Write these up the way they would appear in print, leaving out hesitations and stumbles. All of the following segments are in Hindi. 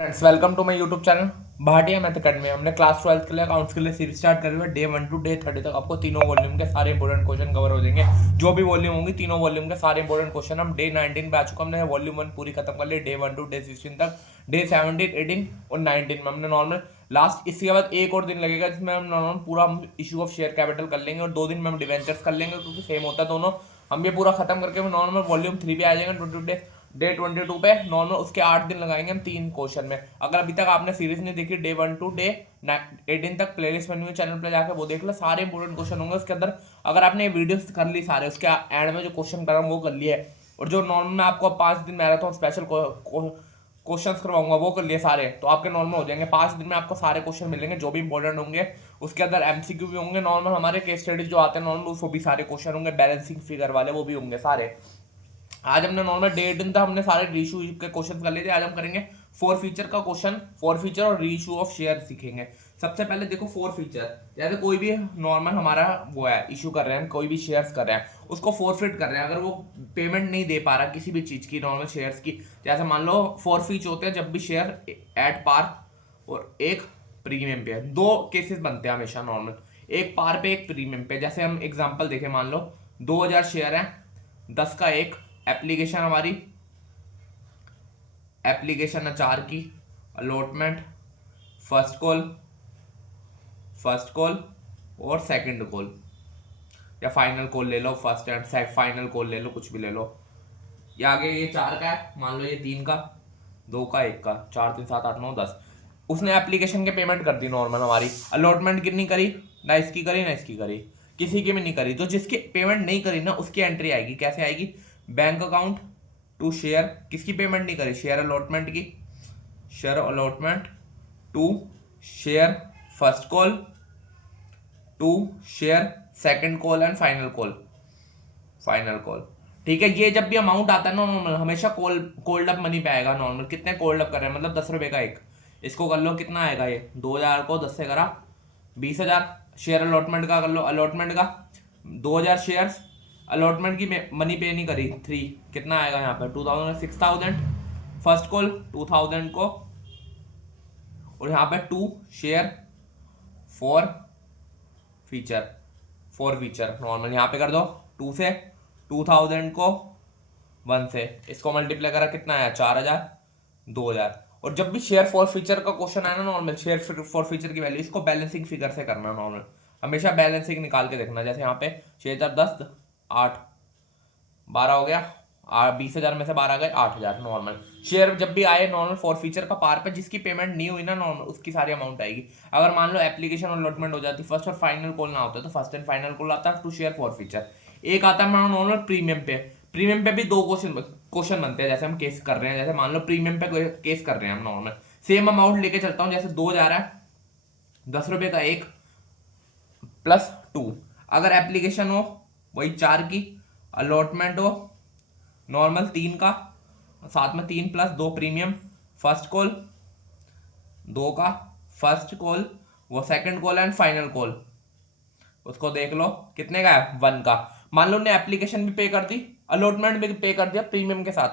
Friends welcome to my YouTube channel Bhatia math academy. हमने क्लास 12 के लिए अकाउंट्स के लिए सीरीज स्टार्ट करी हुई है। डे 1 टू डे 30 तक आपको तीनों वॉल्यूम के सारे इंपॉर्टेंट क्वेश्चन कवर हो जाएंगे। जो भी वॉल्यूम होंगी तीनों वॉल्यूम के सारे इंपॉर्टेंट क्वेश्चन हम डे 19 पे आ चुका। हमने वॉल्यूम 1 पूरी खत्म कर ली। डे 1 टू डे 16 तक, डे 17, 18 और 19 में हमने नॉर्मल लास्ट, इसके बाद एक और दिन लगेगा जिसमें हम नॉर्मल पूरा इशू ऑफ शेयर कैपिटल कर लेंगे और 2 दिन में हम डिवेंचर्स कर लेंगे क्योंकि सेम होता है दोनों। हम ये पूरा खत्म करके नॉर्मल वॉल्यूम 3 पे आ जाएंगे डे 22 पे नॉर्मल। उसके 8 दिन लगाएंगे हम 3 क्वेश्चन में। अगर अभी तक आपने सीरीज नहीं देखी डे 1 टू डे 18 तक, प्लेलिस्ट बनी हुई चैनल पे जाकर वो देख लो, सारे इंपोर्टेंट क्वेश्चन होंगे उसके अंदर। अगर आपने ये वीडियोस कर ली सारे, उसके एंड में जो क्वेश्चन कर रहा हूँ वो कर लिए, और जो नॉर्मल मैं आपको 5 दिन मैराथन स्पेशल क्वेश्चन करवाऊंगा वो कर लिए सारे, तो आपके नॉर्मल हो जाएंगे। 5 दिन में आपको सारे क्वेश्चन मिलेंगे जो भी इंपॉर्टेंट होंगे। उसके अंदर एमसीक्यू भी होंगे नॉर्मल, हमारे केस स्टडीज जो आते हैं नॉर्मल उसको भी सारे क्वेश्चन होंगे, बैलेंसिंग फिगर वाले वो भी होंगे सारे। आज हमने नॉर्मल डे दिन तक हमने सारे रीशू के क्वेश्चन कर लिए थे। आज हम करेंगे फोर फीचर का क्वेश्चन, फोर फीचर और रीशू ऑफ शेयर सीखेंगे। सबसे पहले देखो फोर फीचर, जैसे कोई भी नॉर्मल हमारा वो है इशू कर रहे हैं, कोई भी शेयर्स कर रहे हैं, उसको फोरफिट कर रहे हैं। अगर वो पेमेंट नहीं दे पा रहा किसी भी चीज की, नॉर्मल शेयर्स की, जैसे मान लो फोरफीच होते हैं जब भी शेयर एट पार और एक प्रीमियम पे है। दो केसेस बनते हैं हमेशा नॉर्मल, एक पार पे एक प्रीमियम पे। जैसे हम एग्जांपल देखें, मान लो 2000 शेयर है, 10 का एक एप्लीकेशन, हमारी एप्लीकेशन है 4 की, अलॉटमेंट, फर्स्ट कॉल और सेकंड कॉल, या फाइनल कॉल ले लो, फर्स्ट एंड फाइनल कॉल ले लो, कुछ भी ले लो। ये आगे ये 4 का है, मान लो ये 3 का, 2 का, 1 का, 4 3 7 8 9 10। उसने एप्लीकेशन के पेमेंट कर दी नॉर्मल हमारी, अलॉटमेंट कितनी करी, ना इसकी करी ना इसकी करी, किसी की भी नहीं करी। तो जिसकी पेमेंट नहीं करी ना उसकी एंट्री आएगी, कैसे आएगी, बैंक अकाउंट टू शेयर, किसकी पेमेंट नहीं करी, शेयर अलॉटमेंट की, share allotment to share first call to share second call and final call. ठीक है, ये जब भी अमाउंट आता है ना नॉर्मल, हमेशा कोल्ड अप मनी पे आएगा नॉर्मल। कितने कोल्ड अप कर रहे हैं, मतलब 10 रुपए का एक, इसको कर लो कितना आएगा, ये 2000 को 10 से करा 20,000। शेयर अलॉटमेंट का कर लो, अलॉटमेंट का 2000 शेयर्स, अलॉटमेंट की मनी पे नहीं करी 3, कितना आएगा यहाँ पर 2000 6000। फर्स्ट कॉल 2000 को, और यहाँ पे 2 शेयर फॉर फीचर नॉर्मल यहाँ पे कर दो 2 से, 2000 को 1 से, इसको मल्टीप्लाई करा कितना आया 4000, 2000। और जब भी शेयर फॉर फीचर का क्वेश्चन आया ना नॉर्मल, शेयर फॉर फीचर की वैल्यू, इसको बैलेंसिंग फिगर से करना नॉर्मल, हमेशा बैलेंसिंग निकाल के देखना। जैसे यहाँ पे 6000 10 8 12 हो गया, 20,000 में से 12 गए 8,000 नॉर्मल। शेयर जब भी आए नॉर्मल फॉर फीचर का पार पे, जिसकी पेमेंट नहीं हुई ना नॉर्मल, उसकी सारी अमाउंट आएगी। अगर मान लो एप्लीकेशन अलॉटमेंट हो जाती, फर्स्ट और फाइनल कॉल ना होता, तो फर्स्ट एंड फाइनल कॉल आता टू शेयर फॉर फीचर। एक आता है नॉर्मल प्रीमियम पे। प्रीमियम पे भी 2 क्वेश्चन बनते हैं, जैसे हम केस कर रहे हैं। जैसे मान लो प्रीमियम पे केस कर रहे हैं हम नॉर्मल, सेम अमाउंट लेके चलता हूँ, जैसे 2 जा रहा है, 10 रुपए का एक प्लस 2। अगर एप्लीकेशन हो वही 4 की, अलॉटमेंट हो नॉर्मल 3 का, साथ में 3 प्लस 2 प्रीमियम, फर्स्ट कॉल 2 का, फर्स्ट कॉल वो second call and final call, उसको देख लो कितने का है 1 का। मान लो ने एप्लीकेशन भी पे कर दी, अलॉटमेंट भी पे कर दिया प्रीमियम के साथ,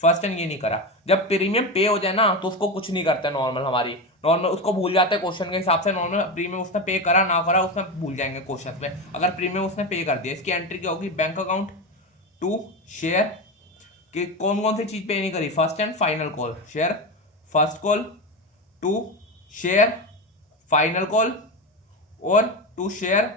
फर्स्ट एंड ये नहीं करा। जब प्रीमियम पे हो जाए ना तो उसको कुछ नहीं करते नॉर्मल, हमारी नॉर्मल उसको भूल जाते हैं क्वेश्चन के हिसाब से। नॉर्मल प्रीमियम उसने पे करा ना करा उसमें भूल जाएंगे क्वेश्चन में। अगर प्रीमियम उसने पे कर दिया, इसकी एंट्री क्या होगी, बैंक अकाउंट टू शेयर, कि कौन कौन सी चीज पे नहीं करी, first and final call, share first call to share final call और टू शेयर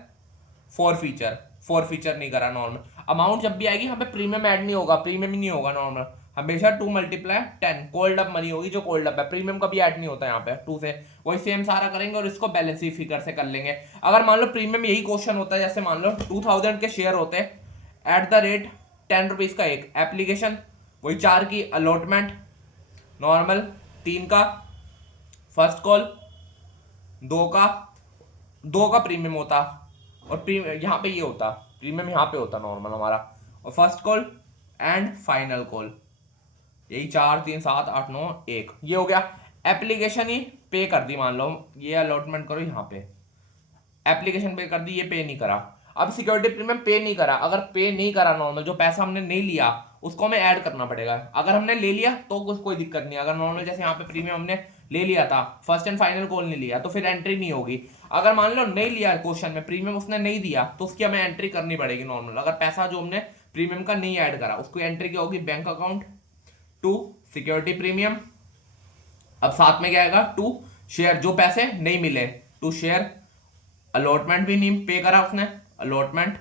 फॉर फीचर नहीं करा नॉर्मल। अमाउंट जब भी आएगी यहाँ पे प्रीमियम ऐड नहीं होगा, प्रीमियम ही नहीं होगा नॉर्मल, हमेशा 2 मल्टीप्लाई 10 कोल्ड अप मनी होगी, जो कोल्ड अप है। प्रीमियम का भी ऐड नहीं होता यहाँ पे 2 से, वही सेम सारा करेंगे और इसको बैलेंस फिगर से कर लेंगे। अगर मान लो प्रीमियम यही क्वेश्चन होता है, जैसे मान लो 2000 के शेयर होते हैं एट द रेट 10 रुपीज का एक, एप्लीकेशन वही 4 की, अलॉटमेंट नॉर्मल 3 का, फर्स्ट कॉल 2 का प्रीमियम होता, और प्रीमियम यहाँ पे ये होता, प्रीमियम यहाँ पे होता नॉर्मल हमारा, और first call and final call, यही 4 3 7 8 9 1, ये हो गया। एप्लीकेशन ही पे कर दी, मान लो ये अलॉटमेंट करो, यहाँ पे एप्लीकेशन पे कर दी, ये पे नहीं करा। अब सिक्योरिटी प्रीमियम पे नहीं करा, अगर पे नहीं करा नॉर्मल, जो पैसा हमने नहीं लिया उसको हमें ऐड करना पड़ेगा। अगर हमने ले लिया तो कुछ कोई दिक्कत नहीं। अगर नॉर्मल जैसे यहाँ पे प्रीमियम हमने ले लिया था, फर्स्ट एंड फाइनल कॉल नहीं लिया, तो फिर एंट्री नहीं होगी। अगर मान लो नहीं लिया क्वेश्चन में प्रीमियम उसने नहीं दिया, तो उसकी हमें एंट्री करनी पड़ेगी नॉर्मल। अगर पैसा जो हमने प्रीमियम का नहीं ऐड करा, उसको एंट्री क्या होगी, bank account to security premium. अब साथ में क्या आएगा, टू शेयर जो पैसे नहीं मिले, टू शेयर अलॉटमेंट भी नहीं पे करा उसने, allotment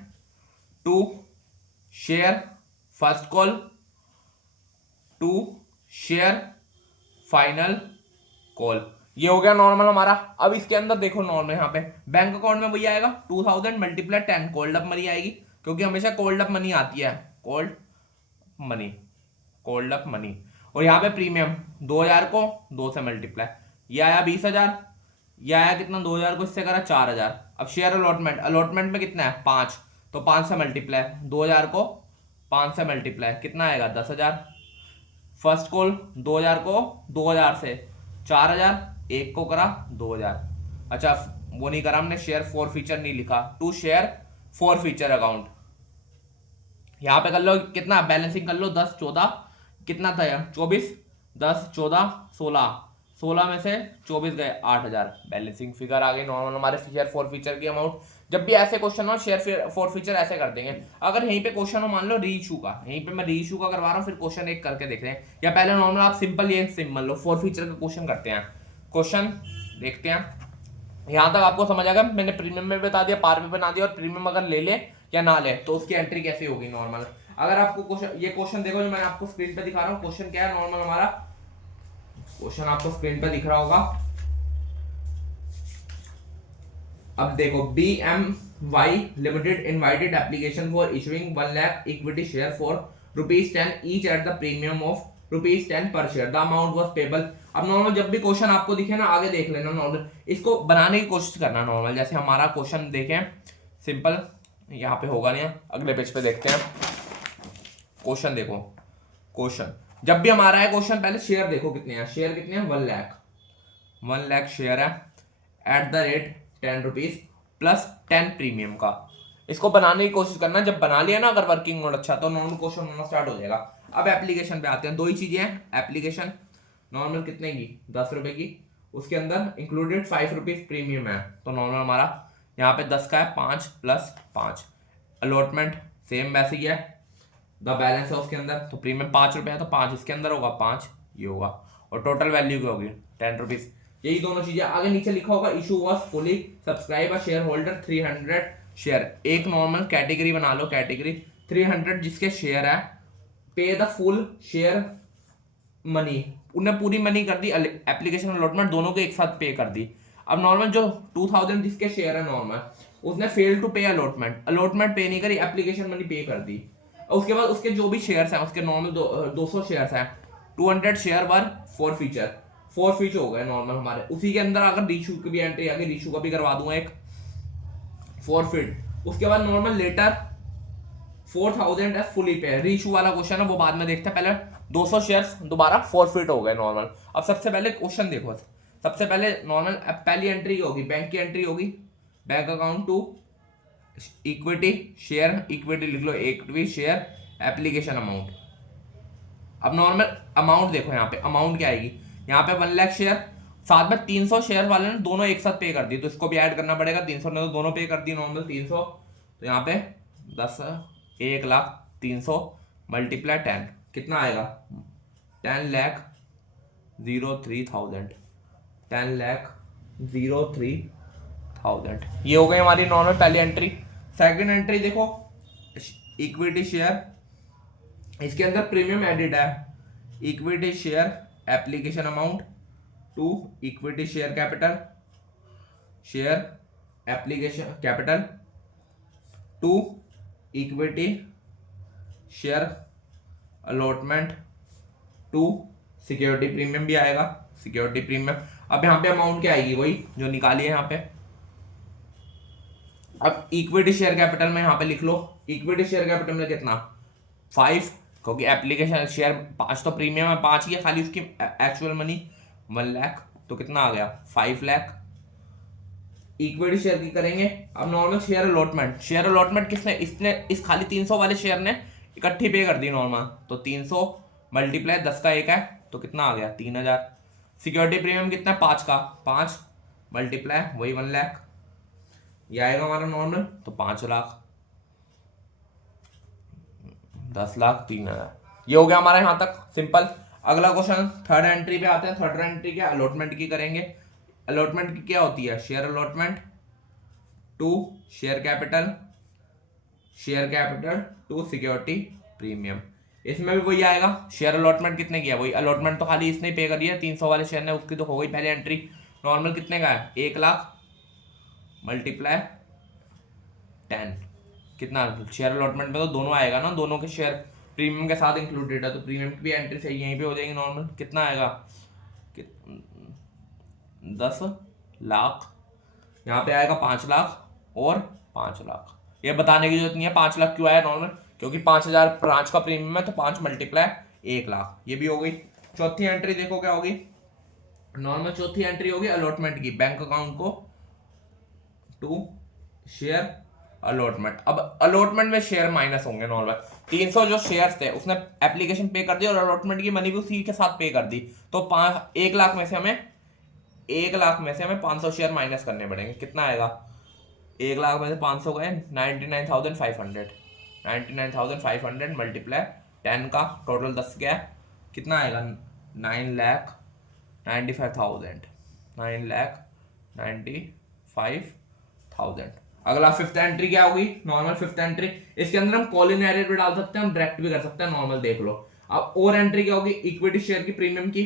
to share first call to share final call. ये हो गया नॉर्मल हमारा। अब इसके अंदर देखो नॉर्मल यहाँ पे बैंक अकाउंट में वही आएगा 2000 मल्टीप्लाई 10 कोल्ड अप मनी आएगी, क्योंकि हमेशा कोल्ड अप मनी आती है, cold money, cold up money. और यहाँ पे प्रीमियम 2000 को 2 से मल्टीप्लाई, ये आया 20,000, ये आया कितना 2000 को इससे करा 4000। अब शेयर अलॉटमेंट, अलॉटमेंट में कितना है 5, तो 5 से मल्टीप्लाई, 2000 को 5 से मल्टीप्लाई कितना आएगा 10,000। फर्स्ट कॉल 2000 को 2000 से 4000, एक को करा 2000। अच्छा वो नहीं करा हमने, शेयर फॉर फीचर नहीं लिखा, to share forfeiture account. यहाँ पे कर लो कितना बैलेंसिंग कर लो 10 14 कितना था 24, 10 14 16, 16 में से 24 गए 8000, बैलेंसिंग फिगर आ गई नॉर्मल हमारे शेयर फॉर फीचर की अमाउंट। जब भी ऐसे क्वेश्चन हो शेयर फॉर फीचर ऐसे कर देंगे। अगर यहीं पे क्वेश्चन हो मान लो री इशू का, यहीं पे मैं री इशू का करवा रहा हूँ, फिर क्वेश्चन एक करके देख रहे हैं, या पहले नॉर्मल आप सिंपल ये सिंपल लो फॉर फीचर का क्वेश्चन करते हैं। क्वेश्चन देखते हैं, यहाँ तक आपको समझ आएगा। मैंने प्रीमियम में बता दिया, पार में बना दिया, और प्रीमियम अगर ले ले या ना ले तो उसकी एंट्री कैसे होगी नॉर्मल। अगर आपको क्वेश्चन, ये क्वेश्चन देखो जो मैं आपको स्क्रीन पे दिखा रहा हूँ, क्वेश्चन क्या है नॉर्मल हमारा, क्वेश्चन आपको स्क्रीन पे दिख रहा होगा। अब देखो BMY limited invited application for issuing 1 lakh equity share for ₹10 each at the premium of ₹10 पर share, the amount was payable. अब नॉर्मल जब भी क्वेश्चन आपको दिखे ना, आगे देख लेना नॉर्मल, इसको बनाने की कोशिश करना नॉर्मल। जैसे हमारा क्वेश्चन देखें सिंपल, यहाँ पे होगा नहीं, अगले पेज पे देखते हैं। क्वेश्चन देखो, क्वेश्चन जब भी हमारा है क्वेश्चन, पहले शेयर देखो कितने हैं, शेयर कितने हैं 1 लाख शेयर है at the rate 10 rupees plus 10 premium का। इसको बनाने की कोशिश करना, जब बना लिया ना अगर वर्किंग मोड अच्छा, तो नॉर्मल क्वेश्चन होना स्टार्ट हो जाएगा। अब एप्लीकेशन पे आते हैं, दो ही चीजें हैं, एप्लीकेशन नॉर्मल कितने की 10 रुपए की, उसके अंदर इंक्लूडेड 5 रुपीज प्रीमियम है, तो नॉर्मल हमारा यहाँ पे 10 का है 5 प्लस 5। अलॉटमेंट सेम वैसे ही है, द बैलेंस है उसके अंदर, तो प्रीमियम 5 रुपए है तो 5 इसके अंदर होगा, 5 ये होगा, और टोटल वैल्यू क्या होगी 10 रुपीज। यही दोनों चीजें। आगे नीचे लिखा होगा issue was fully subscribe share holder 300 share. एक नॉर्मल कैटेगरी बना लो, कैटेगरी 300 जिसके शेयर है, पे द फुल शेयर मनी, उन्हें पूरी मनी कर दी, एप्लीकेशन अलॉटमेंट दोनों को एक साथ पे कर दी। अब नॉर्मल जो 2000 जिसके शेयर है नॉर्मल, उसने फेल टू पे अलॉटमेंट, अलॉटमेंट पे नहीं करी, एप्लीकेशन मनी पे कर दी। उसके बाद उसके जो भी शेयर्स हैं, उसके नॉर्मल 200 शेयर्स हैं, 200 शेयर वर फॉर फीचर हो गए नॉर्मल हमारे। उसी के अंदर अगर रीशू की भी एंट्री आ गई, रीशू का भी करवा दूंगा एक फॉरफिट। उसके बाद नॉर्मल लेटर 4000 एज फुली पे, रीशू वाला क्वेश्चन है वो बाद में देखते हैं, पहले 200 शेयर्स दोबारा फॉरफिट हो गए नॉर्मल। अब सबसे पहले क्वेश्चन देखो, सबसे पहले नॉर्मल पहली एंट्री होगी बैंक की एंट्री होगी, bank account to equity share, equity लिख लो इक्विटी शेयर एप्लीकेशन अमाउंट। अब नॉर्मल अमाउंट देखो, यहाँ पे अमाउंट क्या आएगी, यहाँ पे 1 लाख शेयर, साथ में 300 शेयर वाले ने दोनों एक साथ पे कर दी, तो इसको भी ऐड करना पड़ेगा। 300 ने तो दोनों पे कर दी नॉर्मल 300, तो यहाँ पे 1,03,000 मल्टीप्लाई 10 कितना आएगा 10,03,000, 10,03,000। ये हो गई हमारी नॉर्मल पहली एंट्री। सेकंड एंट्री देखो इक्विटी शेयर, इसके अंदर प्रीमियम एडिड है, equity share application amount to equity share capital, share application capital to equity share allotment to security premium भी आएगा, सिक्योरिटी प्रीमियम। अब यहाँ पे अमाउंट क्या आएगी, वही जो निकाली है यहाँ पे। अब इक्विटी शेयर कैपिटल में यहाँ पे लिख लो, इक्विटी शेयर कैपिटल में कितना 5, क्योंकि एप्लीकेशन शेयर 5 तो प्रीमियम है, 5 ही है खाली, उसकी एक्चुअल मनी 1 लाख, तो कितना आ गया 5 लाख। इक्विटी शेयर की करेंगे। अब normal share allotment, share allotment किसने, इसने इस खाली 300 वाले शेयर ने इकट्ठी पे कर दी नॉर्मल, तो 300 मल्टीप्लाई 10 का 1 है तो कितना आ गया 3000। सिक्योरिटी प्रीमियम कितना है 5 का, 5 मल्टीप्लाई वही 1 लाख, ये आएगा हमारा नॉर्मल, तो 5 लाख, 10 लाख 3000। ये हो गया हमारा यहाँ तक सिंपल। अगला क्वेश्चन थर्ड एंट्री पे आते हैं। थर्ड एंट्री क्या अलॉटमेंट की करेंगे। अलॉटमेंट की क्या होती है, share allotment to share capital to security premium. इसमें भी वही आएगा, शेयर अलॉटमेंट कितने की है, वही अलॉटमेंट तो खाली इसने पे करी है 300 वाले शेयर ने, उसकी तो हो गई पहले एंट्री। नॉर्मल कितने का है 1 लाख मल्टीप्लाई 10, कितना शेयर अलॉटमेंट में तो दोनों आएगा ना, दोनों के शेयर प्रीमियम के साथ इंक्लूडेड है, तो प्रीमियम की भी एंट्री सही यहीं पे हो जाएगी नॉर्मल। कितना आएगा 10 लाख, यहाँ पे आएगा 5 लाख और 5 लाख। ये बताने की जरूरत नहीं है 5 लाख क्यों आया नॉर्मल, क्योंकि 5000 पाँच का प्रीमियम है तो 5 मल्टीप्लाई 1 लाख, ये भी हो गई। चौथी एंट्री देखो क्या होगी नॉर्मल, चौथी एंट्री होगी अलॉटमेंट की, बैंक अकाउंट को टू शेयर अलॉटमेंट। अब अलॉटमेंट में शेयर माइनस होंगे नॉर्मल, 300 जो शेयर्स थे उसने एप्लीकेशन पे कर दी और अलॉटमेंट की मनी भी उसी के साथ पे कर दी, तो 1 लाख में से हमें 500 शेयर माइनस करने पड़ेंगे। कितना आएगा 1 लाख में से 500 गए 99,500 मल्टीप्लाई 10 का टोटल 10 क्या है, कितना आएगा 9,95,000। अगला फिफ्थ एंट्री क्या होगी नॉर्मल, फिफ्थ एंट्री इसके अंदर हम कॉल इन एरियर भी डाल सकते हैं, हम डायरेक्ट भी कर सकते हैं नॉर्मल, देख लो। अब और एंट्री क्या होगी, इक्विटी शेयर की प्रीमियम की,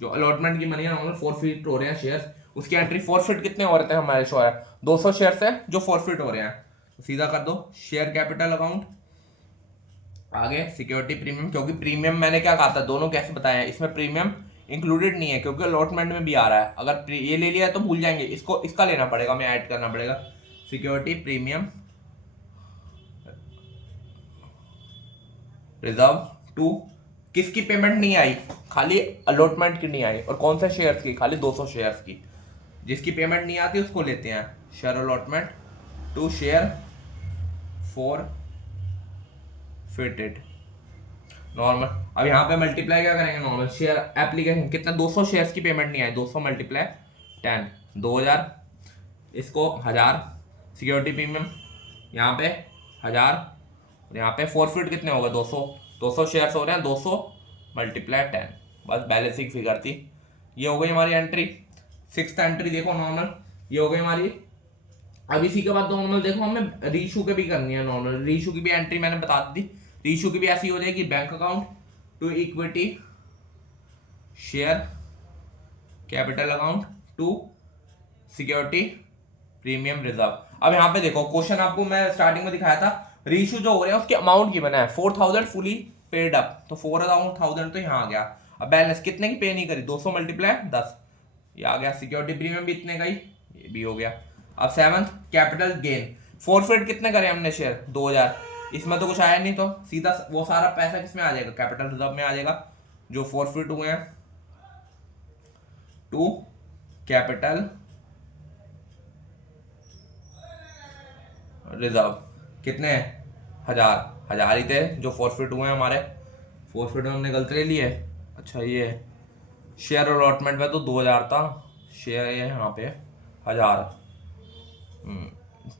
जो अलॉटमेंट की मनी है नॉर्मल फॉरफिट हो रहे हैं शेयर, उसकी एंट्री फॉरफिट कितने हो रहे थे हमारे शो है 200 शेयर है जो फॉरफिट हो रहे हैं, तो सीधा कर दो शेयर कैपिटल अकाउंट, आगे सिक्योरिटी प्रीमियम, क्योंकि प्रीमियम मैंने क्या कहा था दोनों कैसे बताया है, इसमें प्रीमियम इंक्लूडेड नहीं है क्योंकि अलॉटमेंट में भी आ रहा है, अगर ये ले लिया तो भूल जाएंगे, इसको इसका लेना पड़ेगा, हमें ऐड करना पड़ेगा सिक्योरिटी प्रीमियम रिजर्व टू, किसकी पेमेंट नहीं आई, खाली अलॉटमेंट की नहीं आई, और कौन से शेयर्स की, खाली 200 शेयर्स की, जिसकी पेमेंट नहीं आती उसको लेते हैं share allotment to share forfeited normal. अब यहाँ पे मल्टीप्लाई क्या करेंगे नॉर्मल, शेयर एप्लीकेशन कितना 200 शेयर्स की पेमेंट नहीं आई, 200 मल्टीप्लाई 10 2000, इसको 1000 सिक्योरिटी प्रीमियम यहाँ पे 1000, और यहाँ पे फॉरफिट कितने होगा 200 शेयर्स हो रहे हैं 200 मल्टीप्लाई 10, बस बैलेंसिंग फिगर थी। ये हो गई हमारी एंट्री। सिक्स्थ एंट्री देखो नॉर्मल, ये हो गई हमारी। अब इसी के बाद नॉर्मल देखो हमें रीशू के भी करनी है नॉर्मल, रीशू की भी एंट्री मैंने बता दी, रीशू की भी ऐसी हो जाएगी bank account to equity share capital account to security premium reserve. अब यहाँ पे देखो क्वेश्चन आपको मैं स्टार्टिंग में दिखाया था, रीशू जो हो रहे हैं उसके अमाउंट की बना है 4000 फुली पेड अप, तो 4000 तो यहाँ आ गया। अब बैलेंस कितने की पे नहीं करी 200 मल्टीप्लाई 10, ये आ गया। सिक्योरिटी प्रीमियम भी इतने का ही, ये भी हो गया। अब सेवंथ कैपिटल गेन, फॉरफिट कितने करे हमने शेयर 2000, इसमें तो कुछ आया नहीं तो सीधा वो सारा पैसा किसमें आ जाएगा कैपिटल रिजर्व में आ जाएगा, जो फॉरफिट हुए हैं टू कैपिटल रिजर्व, कितने 1000 ही थे जो फॉरफिट हुए हैं हमारे, फॉरफिट में हमने गलती ले ली है। अच्छा ये शेयर अलॉटमेंट में तो 2000 था, शेयर ये यहाँ पे 1000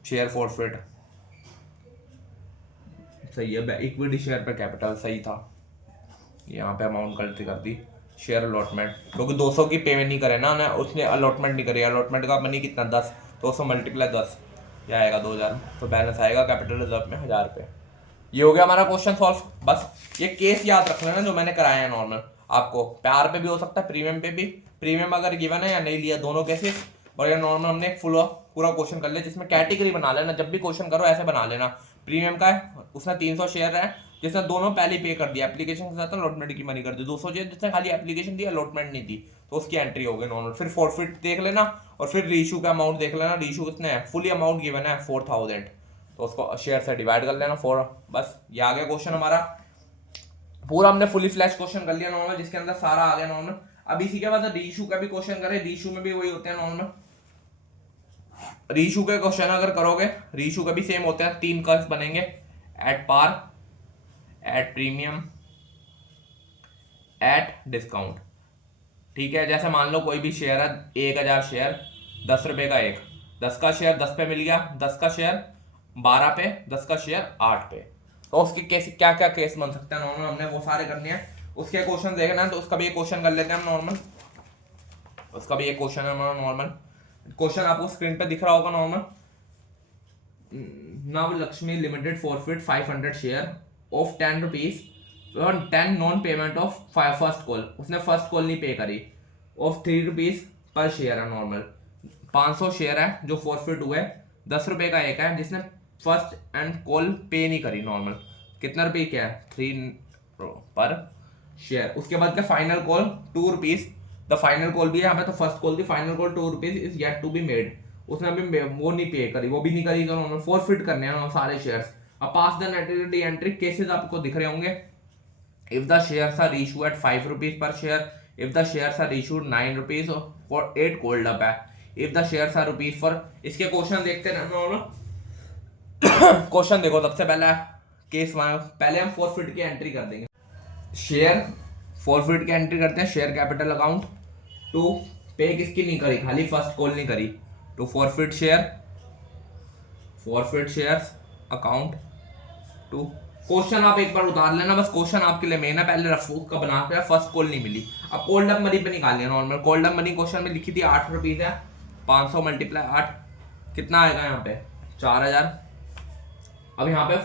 शेयर फॉरफिट सही है, इक्विटी शेयर पे कैपिटल सही था, यहाँ पे अमाउंट गलती कर दी शेयर अलॉटमेंट, क्योंकि 200 की पेमेंट नहीं करे ना उसने, अलॉटमेंट नहीं करी, अलॉटमेंट का मनी कितना 10, 200 मल्टीप्लाई 10 ये आएगा 2000, तो बैलेंस आएगा कैपिटल रिजर्व में 1000 पे। ये हो गया हमारा क्वेश्चन सॉल्व। बस ये केस याद रख लेना जो मैंने कराया है नॉर्मल, आपको प्यार पे भी हो सकता है प्रीमियम पे भी, प्रीमियम अगर गिवन है या नहीं लिया दोनों केसेस, और ये नॉर्मल हमने एक पूरा क्वेश्चन कर लिया जिसमें कैटेगरी बना लेना, जब भी क्वेश्चन करो ऐसे बना लेना। प्रीमियम का है उसने 300 शेयर है जिसने दोनों पहले पे कर दिया, एप्लीकेशन के साथ अलॉटमेंट की मनी कर दी, 200 शेयर जिसने खाली एप्लीकेशन दी अलॉटमेंट नहीं दी, तो उसकी एंट्री हो गई नॉर्मल। फिर फॉरफिट देख लेना और फिर रीशू का अमाउंट देख लेना, रीशू कितने है, फुली अमाउंट गिवन है 4000, तो उसको शेयर से डिवाइड कर लेना 4, बस ये आ गया क्वेश्चन हमारा। पूरा हमने फुली फ्लैश क्वेश्चन कर लिया नॉर्मल, जिसके अंदर सारा आ गया नॉर्मल। अब इसी के बाद रीशू का भी क्वेश्चन करें, रीशू में भी वही होते हैं नॉर्मल, रीशू के क्वेश्चन अगर करोगे रीशू का भी सेम होते हैं, 3 कर्व्स बनेंगे at par at premium at discount. ठीक है, जैसे मान लो कोई भी शेयर है 1000 शेयर, 10 रुपए का एक, 10 का शेयर 10 पे मिल गया, 10 का शेयर 12 पे, 10 का शेयर 8 पे। तो उसके केस क्या क्या केस बन सकते हैं नॉर्मल, हमने वो सारे करने हैं। उसके क्वेश्चन देखना है तो उसका भी एक क्वेश्चन कर लेते हैं हम नॉर्मल। उसका भी एक क्वेश्चन है हमारा नॉर्मल। क्वेश्चन आपको स्क्रीन पे दिख रहा होगा नॉर्मल। नव Lakshmi limited forfeit 500 share of 10 rupees 10 non payment of first call. उसने फर्स्ट कॉल नहीं पे करी, ऑफ 3 रुपीज पर शेयर है नॉर्मल। 500 शेयर है जो फॉरफिट हुए, 10 रुपए का एक है जिसने फर्स्ट एंड कॉल पे नहीं करी नॉर्मल। कितना रुपये क्या है, 3 पर शेयर। उसके बाद का final call 2 rupees, the final call भी है यहाँ पे, तो फर्स्ट कॉल थी, final call 2 rupees is yet to be made. उसने अभी वो नहीं पे करी, वो भी नहीं करी, तो उन्होंने फॉरफिट करने हैं सारे शेयर्स। अब पास द नेटरी एंट्री केसेस आपको दिख रहे होंगे। If the shares are issue at 5 rupees per share, if the shares are issued 9 rupees for 8 called up है, if the shares are rupees for. इसके क्वेश्चन देखते हैं नॉर्मल। क्वेश्चन देखो, सबसे पहला केस पहले हम फॉरफिट की एंट्री कर देंगे। शेयर फॉरफिट की एंट्री करते हैं, शेयर कैपिटल अकाउंट टू पे किसकी नहीं करी, खाली फर्स्ट कॉल नहीं करी, to forfeit share, forfeit shares account to. Question आप एक बार उतार लेना, बस क्वेश्चन आपके लिए मेन है, पहले रफूक का बना के फर्स्ट कॉल नहीं मिली। अब कोल्ड अप मनी पे निकाल लिया normal. Cold up money question में लिखी थी 8 रुपीज है, 500 मल्टीप्लाई 8 कितना आएगा यहाँ पे 4000। अब यहाँ पे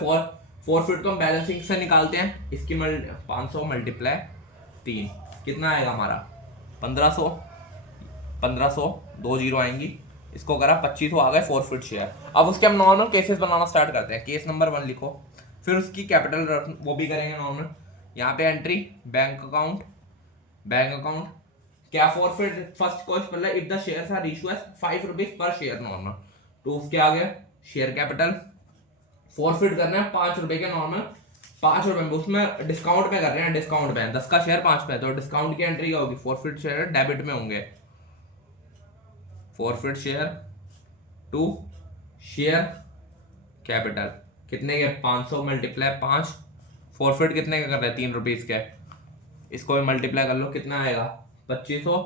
फॉरफिट तो हम बैलेंसिंग से निकालते हैं, इसकी 500 मल्टीप्लाई 3 कितना आएगा हमारा 1500, 1500 2 जीरो आएंगी, इसको करा 2500 आ गए फॉरफिट शेयर। अब उसके हम नॉर्मल केसेस बनाना स्टार्ट करते हैं। केस नंबर 1 लिखो, फिर उसकी कैपिटल वो भी करेंगे नॉर्मल। यहाँ पे entry bank account, bank account क्या फॉरफिट फर्स्ट क्वेश्चन मतलब if the shares are issue as 5 rupees per share normal. तो उसके आगे शेयर कैपिटल फॉरफिट करना है 5 रुपए के नॉर्मल, 5 रुपए में, उसमें डिस्काउंट पे कर रहे हैं, डिस्काउंट पे 10 का शेयर 5 पे, तो डिस्काउंट की एंट्री क्या होगी, फॉरफिट शेयर डेबिट में होंगे, forfeit share to share capital कितने के 500 मल्टीप्लाई 5, फॉरफिट कितने का कर रहे हैं 3 रुपीज के, इसको भी मल्टीप्लाई कर लो कितना आएगा 2500,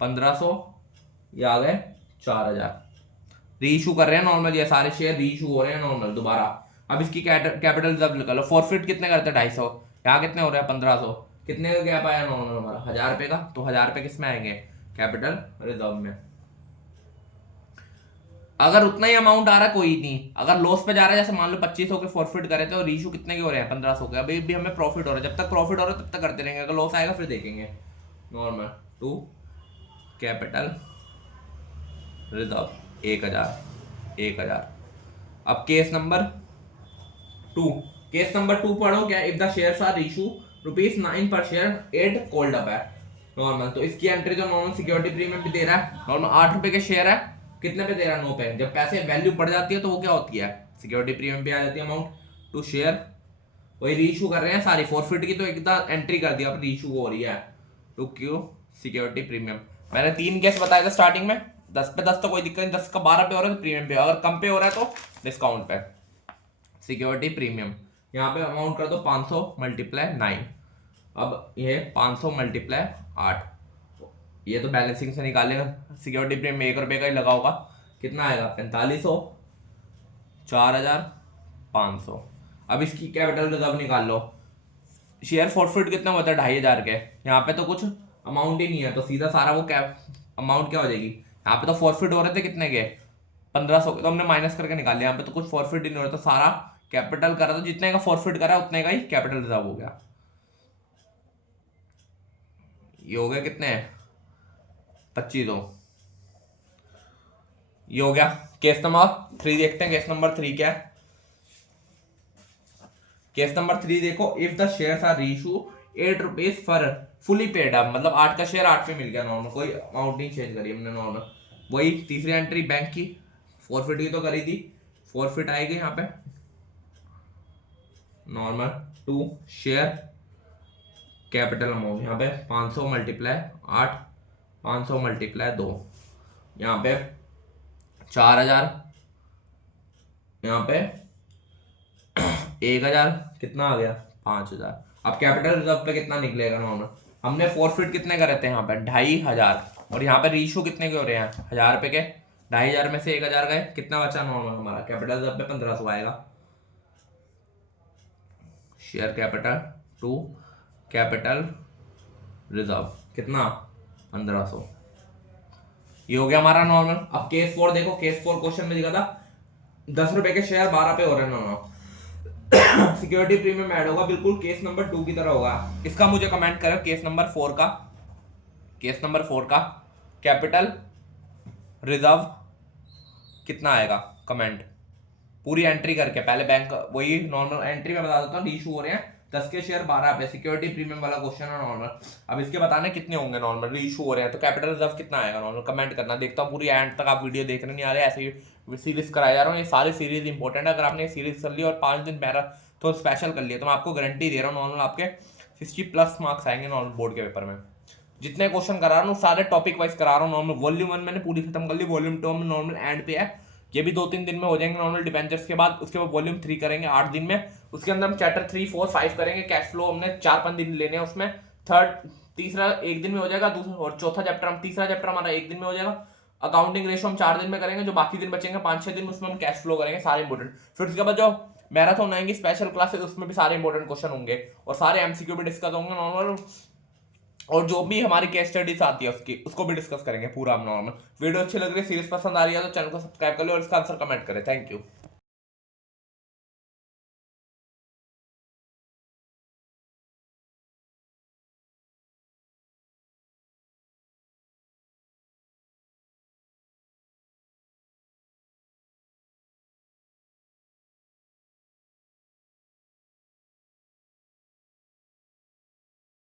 1500, ये आ गए 4000। रीइशू कर रहे हैं नॉर्मल, ये सारे शेयर रीइशू हो रहे हैं नॉर्मल दोबारा। अब इसकी कैपिटल रिजर्व निकालो, फॉरफिट कितने करते हैं 250, यहाँ कितने हो रहे हैं 1500, कितने का गैप आया नॉर्मल हमारा 1000 रुपए का, तो 1000 रुपए किस में आएंगे कैपिटल रिजर्व में। अगर उतना ही अमाउंट आ रहा है कोई नहीं, अगर लॉस पे जा रहा है, जैसे मान लो 2500 के फॉरफिट करे थे और रीइशू कितने के हो रहे हैं 1500 के, अभी भी हमें प्रॉफिट हो रहा है, जब तक प्रॉफिट हो रहा है तब तक करते रहेंगे, अगर लॉस आएगा फिर देखेंगे नॉर्मल। To capital reserve 1000। अब केस नंबर 2, केस नंबर 2 पढ़ो क्या, if the shares are issue ₹9 per share 8 called up है नॉर्मल। तो इसकी एंट्री जो नॉर्मल सिक्योरिटी प्रीमियम भी दे रहा है नॉर्मल 8 रुपए के शेयर है, कितने पे दे रहा है 9 पे। जब पैसे वैल्यू बढ़ जाती है तो वो क्या होती है सिक्योरिटी प्रीमियम पे आ जाती है अमाउंट टू शेयर। वही रीइशू कर रहे हैं सारी, फॉरफिट की तो एकदम एंट्री कर दिया, अब रीइशू हो रही है टू क्यू सिक्योरिटी प्रीमियम। मैंने 3 केस बताए थे स्टार्टिंग में, 10 पे 10 तो कोई दिक्कत नहीं, 10 का 12 पे हो रहा है तो प्रीमियम पे, अगर कम पे हो रहा है तो डिस्काउंट पे सिक्योरिटी प्रीमियम। यहाँ पे अमाउंट कर दो 500 मल्टीप्लाई 9, अब ये 500 मल्टीप्लाई 8, ये तो बैलेंसिंग से निकालेगा, सिक्योरिटी प्रीमियम 1 रुपए का ही लगा होगा, कितना आएगा 4500, 4500। अब इसकी कैपिटल रिजर्व निकाल लो, शेयर फॉरफिट कितना होता है 2500 के, यहाँ पे तो कुछ अमाउंट ही नहीं है, तो सीधा सारा वो कैप अमाउंट क्या हो जाएगी, यहाँ पे तो फॉरफिट हो रहे थे कितने के 1500 के, तो हमने माइनस करके निकाल लिया, यहाँ पे तो कुछ फॉरफिट ही नहीं हो रहा, तो सारा कैपिटल करा, तो जितने का फॉरफिट करा उतने का ही कैपिटल रिजर्व हो गया। ये हो गया कितने 2500, ये हो गया। केस नंबर 3 देखते हैं, केस नंबर 3 क्या है। केस नंबर 3 देखो, if the shares are reissue 8 rupees for fully paid up, मतलब 8 का शेयर 8 पे मिल गया नॉर्मल, कोई अमाउंट नहीं चेंज करी हमने नॉर्मल। वही तीसरी एंट्री बैंक की, फॉरफिट की तो करी थी, फॉरफिट आएगी यहाँ पे normal to share capital amount, यहाँ पे 500 मल्टीप्लाई 8, 500 मल्टीप्लाई 2, यहाँ पे 4000, यहाँ पे 1000, कितना आ गया 5,000। अब कैपिटल रिजर्व पे कितना निकलेगा नॉर्मल, हमने फॉरफिट कितने करे थे यहाँ पे 2,500, और यहाँ पे रीशू कितने के हो रहे हैं 1,000 रुपए के, 2,500 में से 1,000 गए, कितना बचा नॉर्मल हमारा कैपिटल रिजर्व पे 1,500 आएगा। Share capital to capital reserve कितना 1,500, ये हो गया हमारा नॉर्मल। अब केस 4 देखो, केस 4 क्वेश्चन में दिखा था 10 रुपए के शेयर 12 पे हो रहे हैं नॉर्मल, सिक्योरिटी प्रीमियम ऐड होगा, बिल्कुल केस नंबर 2 की तरह होगा। इसका मुझे कमेंट करो केस नंबर 4 का, केस नंबर 4 का कैपिटल रिजर्व कितना आएगा, कमेंट पूरी एंट्री करके, पहले बैंक वही नॉर्मल एंट्री में बता देता हूँ, इशू हो रहे हैं 10 के शेयर 12 पे, सिक्योरिटी प्रीमियम वाला क्वेश्चन है नॉर्मल। अब इसके बताने कितने होंगे नॉर्मल, इशू हो रहे हैं तो कैपिटल रिजर्व कितना आएगा नॉर्मल, कमेंट करना। देखता हूँ पूरी एंड तक आप वीडियो देखने नहीं आ रहे, ऐसे ही सीरीज कराया जा रहा हूँ, ये सारी सीरीज इंपॉर्टेंट है। अगर आपने सीरीज कर ली और 5 दिन मैराथन स्पेशल कर लिया तो मैं आपको गारंटी दे रहा हूँ नॉर्मल आपके 60+ मार्क्स आएंगे नॉर्मल बोर्ड के पेपर में। जितने क्वेश्चन करा रहा हूँ सारे टॉपिक वाइज करा रहा हूँ नॉर्मल। वॉल्यूम 1 मैंने पूरी खत्म कर ली, वॉल्यूम 2 में नॉर्मल एंड पे है, ये भी 2-3 दिन में हो जाएंगे नॉर्मल डिबेंचर्स के बाद। उसके बाद वॉल्यूम 3 करेंगे 8 दिन में, उसके अंदर हम चैप्टर 3, 4, 5 करेंगे। कैश फ्लो हमने 4-5 दिन लेने हैं उसमें, तीसरा 1 दिन में हो जाएगा, दूसरा और चौथा चैप्टर तीसरा चैप्टर हमारा 1 दिन में हो जाएगा। अकाउंटिंग रेशो हम 4 दिन में करेंगे, जो बाकी दिन बचेंगे 5-6 दिन उसमें हम कैश फ्लो करेंगे, सारे इंपॉर्टेंट। फिर उसके बाद जो मैराथन आएंगे स्पेशल क्लासेस, उसमें भी सारे इंपॉर्टेंट क्वेश्चन होंगे और सारे एमसीक्यू भी डिस्कस होंगे नॉर्मल, और जो भी हमारी केस स्टडीज आती है उसको भी डिस्कस करेंगे पूरा हम नॉर्मल। वीडियो अच्छी लग रही है, सीरीज पसंद आ रही है तो चैनल को सब्सक्राइब कर लो और इसका आंसर कमेंट करें। Thank you.